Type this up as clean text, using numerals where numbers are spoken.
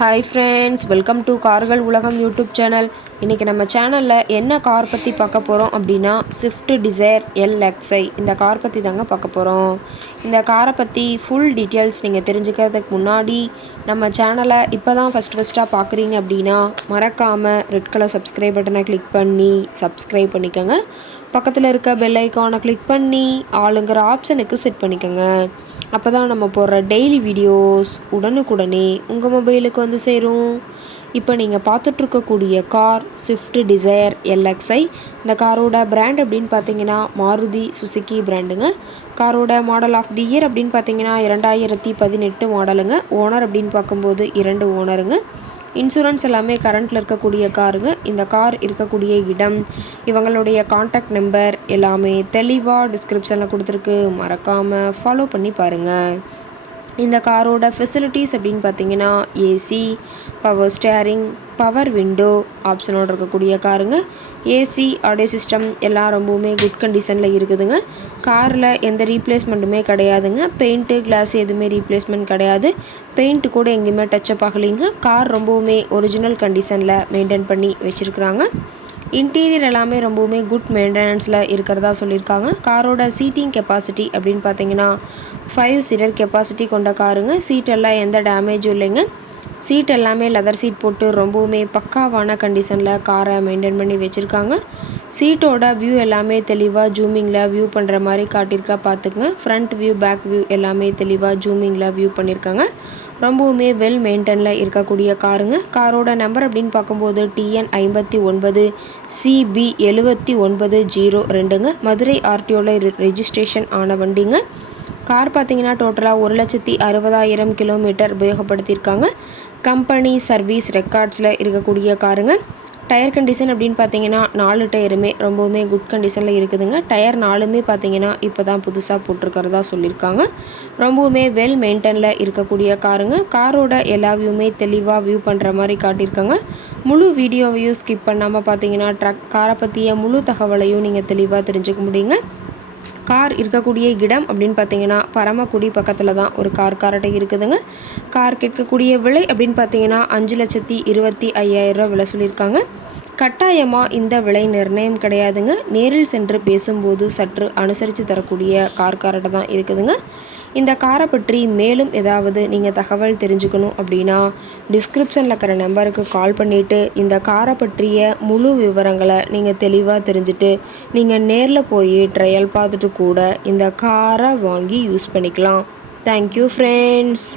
Hi friends, welcome to கார்கள் உலகம் YouTube channel. இன்றைக்கி நம்ம சேனலில் என்ன கார் பற்றி பார்க்க போகிறோம் அப்படின்னா ஸ்விஃப்ட் டிசைர் LXi இந்த கார் பற்றி தாங்க பார்க்க போகிறோம். இந்த காரை பற்றி ஃபுல் டீட்டெயில்ஸ் நீங்கள் தெரிஞ்சுக்கிறதுக்கு முன்னாடி நம்ம சேனலை இப்போ தான் ஃபஸ்ட்டாக பார்க்குறீங்க அப்படின்னா மறக்காமல் ரெட் கலர் சப்ஸ்கிரைப் பட்டனை கிளிக் பண்ணி சப்ஸ்கிரைப் பண்ணிக்கோங்க. பக்கத்தில் இருக்க பெல் ஐக்கானை கிளிக் பண்ணி ஆளுங்கிற ஆப்ஷனுக்கு செட் பண்ணிக்கோங்க. அப்போ தான் நம்ம போடுற டெய்லி வீடியோஸ் உடனுக்குடனே உங்கள் மொபைலுக்கு வந்து சேரும். இப்போ நீங்கள் பார்த்துட்ருக்கக்கூடிய கார் ஸ்விஃப்ட் டிசைர் LXi. இந்த காரோட பிராண்ட் அப்படின்னு பார்த்தீங்கன்னா மாருதி சுசுக்கி பிராண்டுங்க. காரோட மாடல் ஆஃப் தி இயர் அப்படின்னு பார்த்தீங்கன்னா 2018 மாடலுங்க. ஓனர் அப்படின்னு பார்க்கும்போது 2 ஓனருங்க. இன்சூரன்ஸ் எல்லாமே கரண்ட்டில் இருக்கக்கூடிய காருங்க. இந்த கார் இருக்கக்கூடிய இடம், இவங்களுடைய காண்டாக்ட் நம்பர் எல்லாமே தெளிவாக டிஸ்கிரிப்ஷனில் கொடுத்துருக்கு. மறக்காமல் ஃபாலோ பண்ணி பாருங்கள். இந்த காரோட ஃபெசிலிட்டிஸ் அப்படின்னு பார்த்தீங்கன்னா AC, power steering, power window ஆப்ஷனோடு இருக்கக்கூடிய காருங்க. ஏசி, ஆடியோ சிஸ்டம் எல்லாம் ரொம்பவுமே குட் கண்டிஷனில் இருக்குதுங்க. காரில் எந்த ரீப்ளேஸ்மெண்ட்டுமே கிடையாதுங்க. பெயிண்ட்டு, கிளாஸ் எதுவுமே ரீப்ளேஸ்மெண்ட் கிடையாது. பெயிண்ட்டு கூட எங்கேயுமே டச்சப் ஆகலைங்க. கார் ரொம்பவுமே ஒரிஜினல் கண்டிஷனில் மெயின்டைன் பண்ணி வச்சுருக்குறாங்க. இன்டீரியர் எல்லாமே ரொம்பவுமே குட் மெயின்டெனன்ஸில் இருக்கிறதா சொல்லியிருக்காங்க. காரோட சீட்டிங் கெப்பாசிட்டி அப்படின்னு பார்த்தீங்கன்னா 5 சீட்டர் கெப்பாசிட்டி கொண்ட காருங்க. சீட்டெல்லாம் எந்த டேமேஜும் இல்லைங்க. சீட் எல்லாமே லெதர் சீட் போட்டு ரொம்பவுமே பக்காவான கண்டிஷனில் காரை மெயின்டைன் பண்ணி வச்சுருக்காங்க. சீட்டோட வியூ எல்லாமே தெளிவாக ஜூமிங்கில் வியூ பண்ணுற மாதிரி காட்டியிருக்கா பார்த்துக்குங்க. ஃப்ரண்ட் வியூ, பேக் வியூ எல்லாமே தெளிவாக ஜூமிங்கில் வியூ பண்ணியிருக்காங்க. ரொம்பவுமே வெல் மெயின்டெனில் இருக்கக்கூடிய காருங்க. காரோட நம்பர் அப்படின்னு பார்க்கும்போது TN 59 CB 7902ங்க. மதுரை RTOவில் ரெஜிஸ்ட்ரேஷன் ஆன வண்டிங்க. கார் பார்த்தீங்கன்னா டோட்டலாக 1,60,000 கிலோமீட்டர் உபயோகப்படுத்தியிருக்காங்க. கம்பெனி சர்வீஸ் ரெக்கார்ட்ஸில் இருக்கக்கூடிய காருங்க. டயர் கண்டிஷன் அப்படின்னு பார்த்தீங்கன்னா 4 டயருமே ரொம்பவுமே குட் கண்டிஷனில் இருக்குதுங்க. டயர் 4மே பார்த்தீங்கன்னா இப்போ தான் புதுசாக போட்டிருக்கிறதா சொல்லியிருக்காங்க. ரொம்பவுமே வெல் மெயின்டெனில் இருக்கக்கூடிய காருங்க. காரோட எல்லா வியூமே தெளிவாக வியூ பண்ணுற மாதிரி காட்டியிருக்காங்க. முழு வீடியோவையும் ஸ்கிப் பண்ணாமல் பார்த்தீங்கன்னா காரை பற்றிய முழு தகவலையும் நீங்கள் தெளிவாக தெரிஞ்சுக்க முடியுங்க. கார் இருக்கக்கூடிய இடம் அப்படின்னு பார்த்தீங்கன்னா பரமக்குடி பக்கத்தில் தான் ஒரு கார்ட்டை இருக்குதுங்க. கார் கேட்கக்கூடிய விலை அப்படின்னு பார்த்தீங்கன்னா 5,25,000 விலை சொல்லியிருக்காங்க. கட்டாயமாக இந்த விலை நிர்ணயம் கிடையாதுங்க. நேரில் சென்று பேசும்போது சற்று அனுசரித்து தரக்கூடிய கார்ட்டை தான் இருக்குதுங்க. இந்த காரை பற்றி மேலும் ஏதாவது நீங்கள் தகவல் தெரிஞ்சுக்கணும் அப்படின்னா டிஸ்கிரிப்ஷனில் இருக்கிற நம்பருக்கு கால் பண்ணிவிட்டு இந்த காரை பற்றிய முழு விவரங்களை நீங்கள் தெளிவாக தெரிஞ்சுட்டு நீங்கள் நேரில் போய் ட்ரையல் பார்த்துட்டு கூட இந்த காரை வாங்கி யூஸ் பண்ணிக்கலாம். Thank you friends.